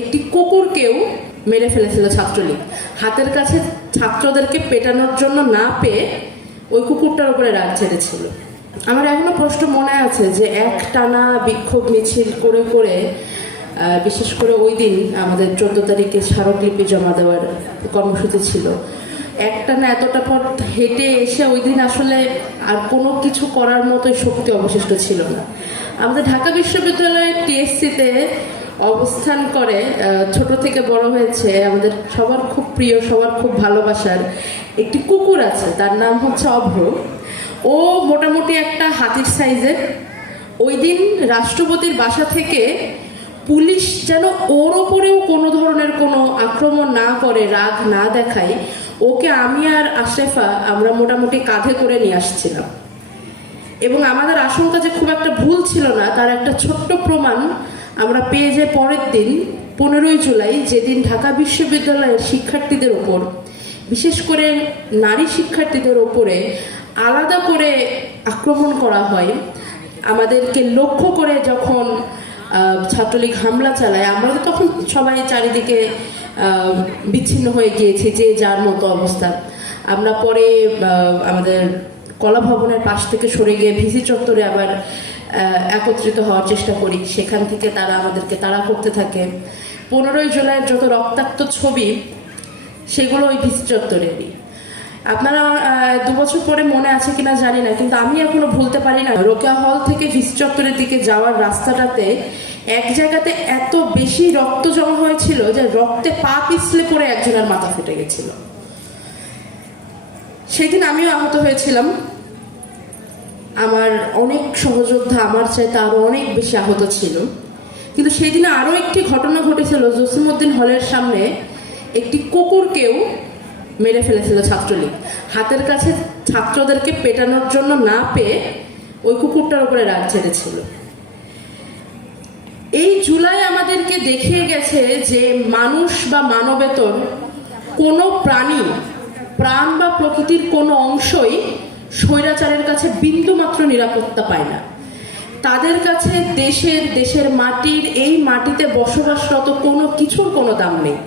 একটি কুকুরকেও মেরে ফেলেছিল ছাত্রলীগ। হাতের কাছে ছাত্রদেরকে পেটানোর জন্য না পেয়ে ওই কুকুরটার উপরে রাগ ছেড়েছিল। আমার এখনো প্রশ্ন মনে আছে যে একটানা বিক্ষোভ মিছিল করে করে বিশেষ করে ওই দিন আমাদের 14 তারিখে স্মারকলিপি জমা দেওয়ার কর্মসূচি ছিল। একটানা এতটা পথ হেঁটে এসে ওই দিন আসলে আর কোনো কিছু করার মতোই শক্তি অবশিষ্ট ছিল না। আমাদের ঢাকা বিশ্ববিদ্যালয়ের টিএসসিতে অবস্থান করে ছোট থেকে বড় হয়েছে আমাদের সবার খুব প্রিয়, সবার খুব ভালোবাসার একটি কুকুর আছে, তার নাম হচ্ছে অভ্র। ও মোটামুটি একটা হাতির সাইজের। ওই দিন রাষ্ট্রপতির বাসা থেকে পুলিশ যেন ওর ওপরেও কোনো ধরনের কোনো আক্রমণ না করে, রাগ না দেখায়, ওকে আমি আর আশরাফা আমরা মোটামুটি কাঁধে করে নিয়ে আসছিলাম। এবং আমাদের আশঙ্কা যে খুব একটা ভুল ছিল না তার একটা ছোট্ট প্রমাণ আমরা পেয়ে যাই পরের দিন 15ই জুলাই, যেদিন ঢাকা বিশ্ববিদ্যালয়ের শিক্ষার্থীদের ওপর, বিশেষ করে নারী শিক্ষার্থীদের ওপরে আলাদা করে আক্রমণ করা হয়। আমাদেরকে লক্ষ্য করে যখন ছাত্রলীগ হামলা চালায়, আমরা তো তখন সবাই চারিদিকে বিচ্ছিন্ন হয়ে গিয়েছি, যে যার মতো অবস্থা। আমরা পরে আমাদের কলা ভবনের পাশ থেকে সরে গিয়ে ভিসি চত্বরে আবার একত্রিত হওয়ার চেষ্টা করি। সেখান থেকে তারা আমাদেরকে তাড়া করতে থাকে। 15ই জুলাইয়ের যত রক্তাক্ত ছবি সেগুলো ওই ভিসি চত্বরেরই। আপনারা 2 বছর পরে মনে আছে কিনা জানি না, কিন্তু আমি এখনো ভুলতে পারি না রোকেয়া হল থেকে ভিসি চত্বরের দিকে যাওয়ার রাস্তাটাতে এক জায়গাতে এত বেশি রক্ত জমা হয়েছিল যে রক্তে পা পিছলে পড়ে একজনের মাথা ফেটে গেছিল। সেদিন আমিও আহত হয়েছিলাম। আমার অনেক সহযোদ্ধা আমার চাইতে আরো অনেক বেশি আহত ছিল। কিন্তু সেদিন আরো একটি ঘটনা ঘটেছিল, জসিমউদ্দিন হলের সামনে একটি কুকুরকেও মেরে ফেলেছিল ছাত্রলীগ। হাতের কাছে ছাত্রদেরকে পেটানোর জন্য না পেয়ে ওই কুকুরটার উপরে রাগ ছেড়েছিল। এই জুলাই আমাদেরকে দেখিয়ে গেছে যে মানুষ বা মানবেতর কোনো প্রাণী, প্রাণ বা প্রকৃতির কোনো অংশই স্বৈরাচারের কাছে বিন্দুমাত্র নিরাপত্তা পায় না। তাদের কাছে দেশের মাটির, এই মাটিতে বসবাসরত কোনো কিছুর কোনো দাম নেই।